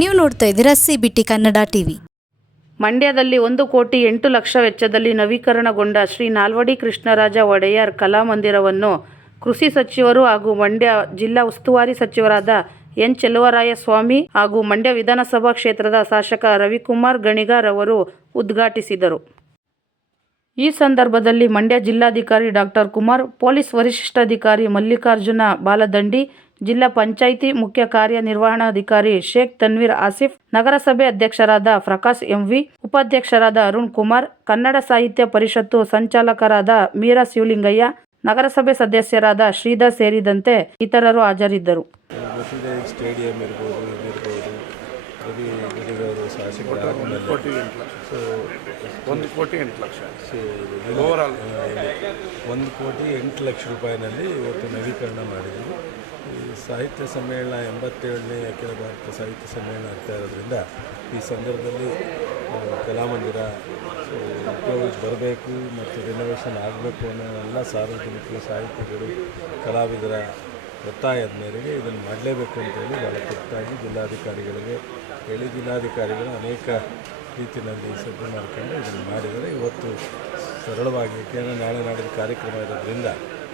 ನೀವು ನೋಡ್ತಾ ಇದ್ದೀರಾ ಸಿ ಕನ್ನಡ ಟಿವಿ ಮಂಡ್ಯದಲ್ಲಿ ಒಂದು ಕೋಟಿ ಎಂಟು ಲಕ್ಷ ವೆಚ್ಚದಲ್ಲಿ ನವೀಕರಣಗೊಂಡ ಶ್ರೀ ನಾಲ್ವಡಿ ಕೃಷ್ಣರಾಜ ಒಡೆಯರ್ ಕಲಾಮಂದಿರವನ್ನು ಕೃಷಿ ಸಚಿವರು ಹಾಗೂ ಮಂಡ್ಯ ಜಿಲ್ಲಾ ಉಸ್ತುವಾರಿ ಸಚಿವರಾದ ಎನ್ ಚೆಲುವರಾಯ ಸ್ವಾಮಿ ಹಾಗೂ ಮಂಡ್ಯ ವಿಧಾನಸಭಾ ಕ್ಷೇತ್ರದ ಶಾಸಕ ರವಿಕುಮಾರ್ ಗಣಿಗಾರ್ ಅವರು ಉದ್ಘಾಟಿಸಿದರು. ಈ ಸಂದರ್ಭದಲ್ಲಿ ಮಂಡ್ಯ ಜಿಲ್ಲಾಧಿಕಾರಿ ಡಾಕ್ಟರ್ ಕುಮಾರ್, ಪೊಲೀಸ್ ವರಿಷ್ಠಾಧಿಕಾರಿ ಮಲ್ಲಿಕಾರ್ಜುನ ಬಾಲದಂಡಿ ಜಿಲ್ಲಾ ಪಂಚಾಯಿತಿ ಮುಖ್ಯ ಕಾರ್ಯನಿರ್ವಹಣಾಧಿಕಾರಿ ಶೇಖ್ ತನ್ವೀರ್ ಆಸಿಫ್ ನಗರಸಭೆ ಅಧ್ಯಕ್ಷರಾದ ಪ್ರಕಾಶ್ ಎಂವಿ ಉಪಾಧ್ಯಕ್ಷರಾದ ಅರುಣ್ ಕುಮಾರ್ ಕನ್ನಡ ಸಾಹಿತ್ಯ ಪರಿಷತ್ತು ಸಂಚಾಲಕರಾದ ಮೀರಾ ಶಿವಲಿಂಗಯ್ಯ ನಗರಸಭೆ ಸದಸ್ಯರಾದ ಶ್ರೀಧರ್ ಸೇರಿದಂತೆ ಇತರರು ಹಾಜರಿದ್ದರು. ಒಂದು ಕೋಟಿ ಎಂಟು ಲಕ್ಷ. ಒಂದು ಕೋಟಿ ಎಂಟು ಲಕ್ಷ ರೂಪಾಯಿನಲ್ಲಿ ಇವತ್ತು ನವೀಕರಣ ಮಾಡಿದ್ದೀವಿ. ಸಾಹಿತ್ಯ ಸಮ್ಮೇಳನ ಎಂಬತ್ತೇಳನೇ ಅಖಿಲ ಭಾರತ ಸಾಹಿತ್ಯ ಸಮ್ಮೇಳನ ಆಗ್ತಾ ಇರೋದ್ರಿಂದ ಈ ಸಂದರ್ಭದಲ್ಲಿ ಕಲಾಮಂದಿರ ಉಪಯೋಗ ಬರಬೇಕು ಮತ್ತು ರಿನೋವೇಷನ್ ಆಗಬೇಕು ಅನ್ನೋ ಎಲ್ಲ ಸಾರ್ವಜನಿಕರು ಸಾಹಿತಿಗಳು, ಕಲಾವಿದರ ಒತ್ತಾಯದ ಮೇರೆಗೆ ಇದನ್ನು ಮಾಡಲೇಬೇಕು ಅಂತೇಳಿ ಭಾಳ ತುರ್ತಾಗಿ ಜಿಲ್ಲಾಧಿಕಾರಿಗಳಿಗೆ ಹೇಳಿ, ಜಿಲ್ಲಾಧಿಕಾರಿಗಳು ಅನೇಕ ರೀತಿಯಲ್ಲಿ ಸಭೆ ಮಾಡ್ಕೊಂಡು ಇದನ್ನು ಮಾಡಿದರೆ ಇವತ್ತು ಸರಳವಾಗಿ ಏಕೆಂದರೆ ನಾಳೆ ನಾಡಿದ ಕಾರ್ಯಕ್ರಮ ಇರೋದ್ರಿಂದ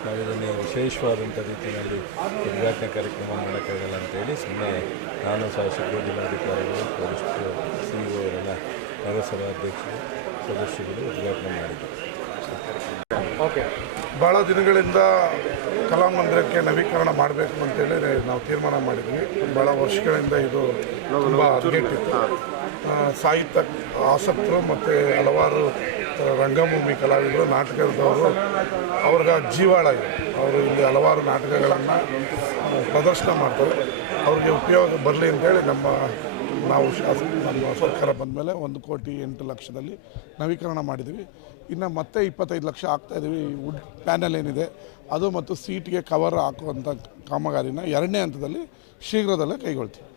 ನಾವು ಇದನ್ನು ವಿಶೇಷವಾದಂಥ ರೀತಿಯಲ್ಲಿ ಉದ್ಘಾಟನೆ ಕಾರ್ಯಕ್ರಮ ಮಾಡೋಕ್ಕಾಗಲ್ಲ ಅಂತೇಳಿ ಸುಮ್ಮನೆ ನಾನು ಶಾಸಕರು ಜಿಲ್ಲಾಧಿಕಾರಿಗಳು ಪೊಲೀಸ್ ಸಿ ಇ ಅವರೆಲ್ಲ ನಗರಸಭಾ ಅಧ್ಯಕ್ಷರು ಸದಸ್ಯರು ಉದ್ಘಾಟನೆ ಮಾಡಿದರು. ಓಕೆ. ಭಾಳ ದಿನಗಳಿಂದ ಕಲಾಮಂದಿರಕ್ಕೆ ನವೀಕರಣ ಮಾಡಬೇಕು ಅಂತೇಳಿ ನಾವು ತೀರ್ಮಾನ ಮಾಡಿದ್ವಿ. ಭಾಳ ವರ್ಷಗಳಿಂದ ಇದು ತುಂಬ ಅರ್ಜೆಂಟ್ ಆ, ಸಾಹಿತ್ಯ ಆಸಕ್ತರು ಮತ್ತು ಹಲವಾರು ರಂಗಭೂಮಿ ಕಲಾವಿದರು, ನಾಟಕದವರು. ಅವ್ರಿಗೆ ಜೀವಾಳ ಇದೆ. ಅವರು ಇಲ್ಲಿ ಹಲವಾರು ನಾಟಕಗಳನ್ನು ಪ್ರದರ್ಶನ ಮಾಡ್ತಾರೆ. ಅವ್ರಿಗೆ ಉಪಯೋಗ ಬರಲಿ ಅಂತೇಳಿ ನಮ್ಮ, ನಾವು ಶಾಸಕ ನಮ್ಮ ಸರ್ಕಾರ ಬಂದ ಮೇಲೆ ಒಂದು ಕೋಟಿ ಎಂಟು ಲಕ್ಷದಲ್ಲಿ ನವೀಕರಣ ಮಾಡಿದ್ವಿ ಇನ್ನು ಮತ್ತೆ ಇಪ್ಪತ್ತೈದು ಲಕ್ಷ ಆಗ್ತಾ ಇದ್ದೀವಿ. ವುಡ್ ಪ್ಯಾನಲ್ ಏನಿದೆ, ಅದು ಮತ್ತು ಸೀಟ್ಗೆ ಕವರ್ ಹಾಕುವಂಥ ಕಾಮಗಾರಿನ ಎರಡನೇ ಹಂತದಲ್ಲಿ ಶೀಘ್ರದಲ್ಲೇ ಕೈಗೊಳ್ತೀವಿ.